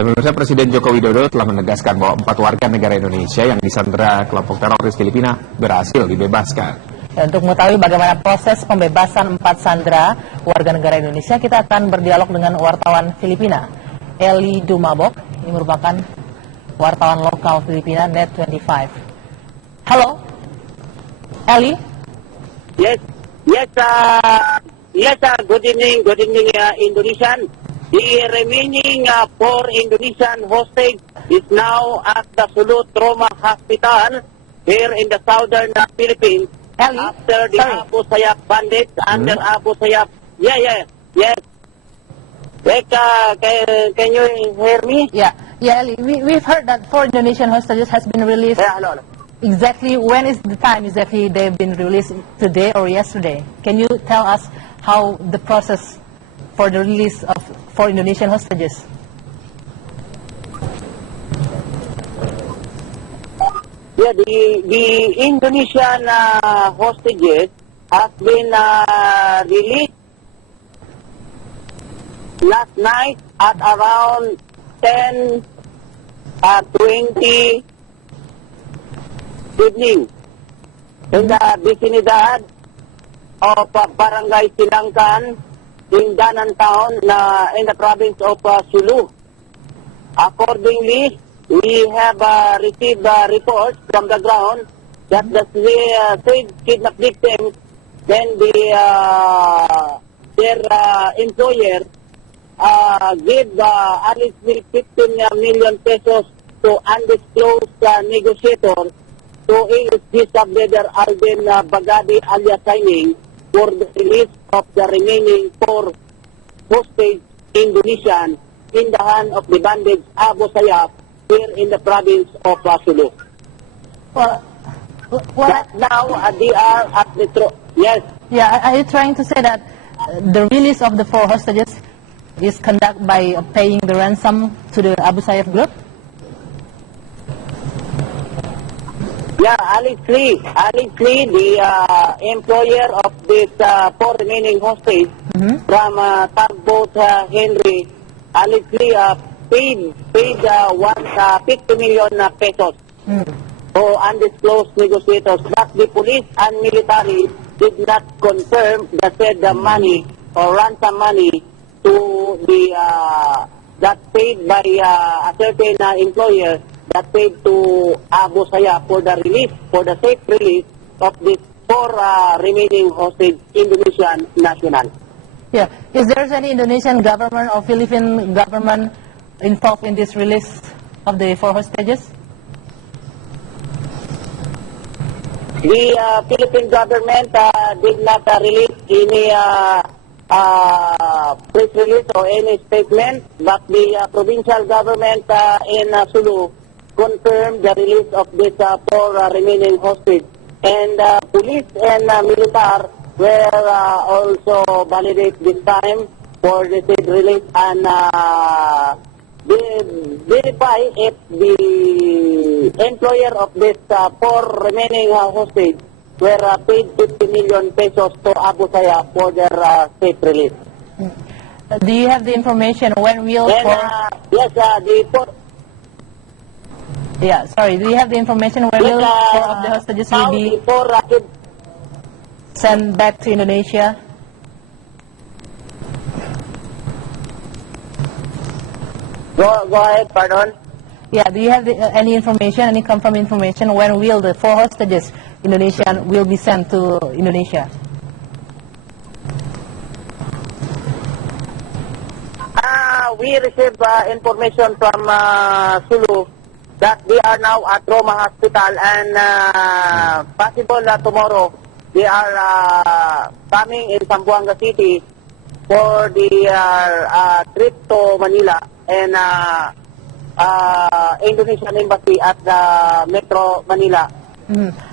Ya, pemirsa, Presiden Joko Widodo telah menegaskan bahwa 4 warga negara Indonesia yang disandra kelompok teroris Filipina berhasil dibebaskan. Ya, untuk mengetahui bagaimana proses pembebasan 4 sandera warga negara Indonesia, kita akan berdialog dengan wartawan Filipina, Eli Dumabok. Ini merupakan wartawan lokal Filipina, Net25. Halo, Eli. Yes, good evening, Indonesian. The remaining 4 Indonesian hostage is now at the Sulu Trauma Hospital here in the southern Philippines. Eli, After the Abu Sayyaf bandits under Abu Sayyaf. Yes. Can you hear me? Yeah, Eli, we've heard that 4 Indonesian hostages has been released. Yeah, hello. Exactly when is the time exactly they've been released, today or yesterday? Can you tell us how the process for the release of 4 Indonesian hostages? Yeah, the Indonesian hostages have been released last night at around 10:20 evening in the vicinidad of Barangay Silangkan in Danan Town in the province of Sulu. Accordingly, we have received reports from the ground that the said kidnap victims, then their employer gave at least 15 million pesos to undisclosed negotiators to his brother Alvin Bagadi alias Signing for the release of the remaining 4 hostage Indonesian in the hand of the bandits Abu Sayyaf here in the province of Sulu. Well, Now they are at the yes. yeah, are you trying to say that the release of the 4 hostages is conducted by paying the ransom to the Abu Sayyaf group? Yeah, Alex Lee, the employer of this 4 remaining hostages from tugboat Henry, Alex Lee paid 50 million pesos to undisclosed negotiators, but the police and military did not confirm the said money or ransom money to the that paid by a certain employer that paid to Abu Sayyaf for the safe release of these 4 remaining hostage Indonesian national. Yeah. Is there any Indonesian government or Philippine government involved in this release of the 4 hostages? The Philippine government did not release any press release or any statement, but the provincial government in Sulu confirmed the release of these 4 remaining hostages. And police and military were also validate this time for the said release and verify if the employer of this 4 remaining hostages were paid 50 million pesos to Abu Sayyaf for their safe release. Do you have the information when will Then, yes, do you have the information when will 4 of the hostages will be sent back to Indonesia? Go ahead, pardon. Yeah, do you have any information, any confirmed information when will the 4 hostages Indonesian will be sent to Indonesia? We received information from Sulu that they are now at Roma Hospital and possible tomorrow they are coming in Zamboanga City for the trip to Manila and Indonesian Embassy at the Metro Manila.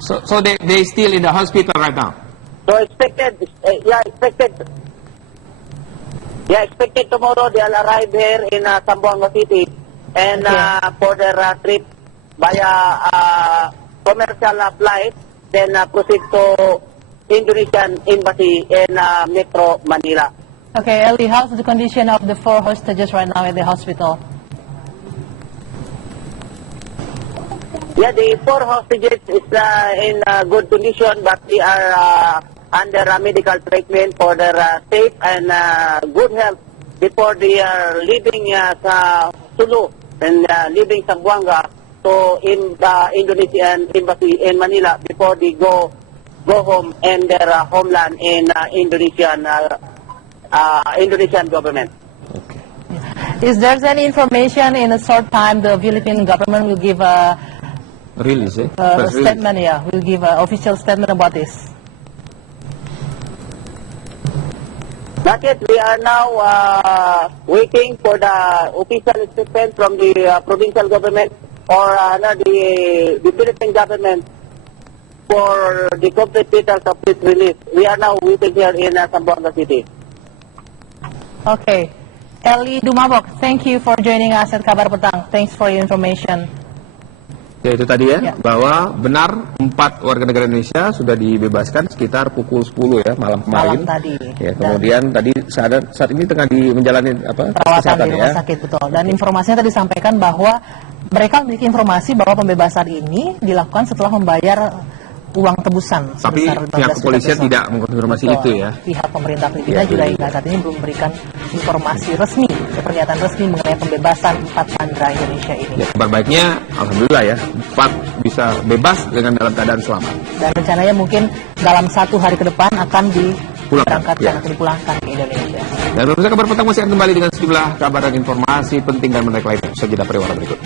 So they still in the hospital right now? So expected tomorrow they'll arrive here in Zamboanga City and for their trip via commercial flight, then proceed to Indonesian Embassy in Metro Manila. Okay, Eli, how's the condition of the 4 hostages right now at the hospital? Yeah, the 4 hostages is in good condition, but they are under medical treatment for their safe and good health before they are leaving sa Sulu and leaving Zamboanga to in the Indonesian embassy in Manila before they go home and their homeland in Indonesian government. Is there any information in a short time the Philippine government will give a Release, Press release. statement? Yeah, will give an official statement about this. Not yet. We are now waiting for the official statement from the provincial government or the Philippine government for the complete details of this release. We are now waiting here in Zamboanga City. Okay. Eli Dumabok, thank you for joining us at Kabar Petang. Thanks for your information. Ya itu tadi ya, Ya. bahwa benar 4 warga negara Indonesia sudah dibebaskan sekitar pukul 10 ya malam kemarin. Malam tadi. Ya, kemudian tadi saat ini tengah menjalani Perawatan kesehatan di rumah ya. sakit, betul. Dan informasinya tadi disampaikan bahwa mereka memiliki informasi bahwa pembebasan ini dilakukan setelah membayar uang tebusan Tapi sebesar 15 pihak juta kepolisian peso. tidak mengkonfirmasi Betul. itu ya. Pihak pemerintah Filipina Ya, juga ya. hingga saat ini belum memberikan informasi resmi, pernyataan resmi mengenai pembebasan 4 sandera Indonesia ini. Ya, kabar baiknya alhamdulillah ya, 4 bisa bebas dengan dalam keadaan selamat. Dan rencananya mungkin dalam 1 hari ke depan akan Pulangkan, diberangkatkan ya. atau dipulangkan ke Indonesia. Dan pemirsa Kabar Petang masih akan kembali dengan sejumlah kabar dan informasi penting dan menarik lainnya. Usai jeda pariwara berikut.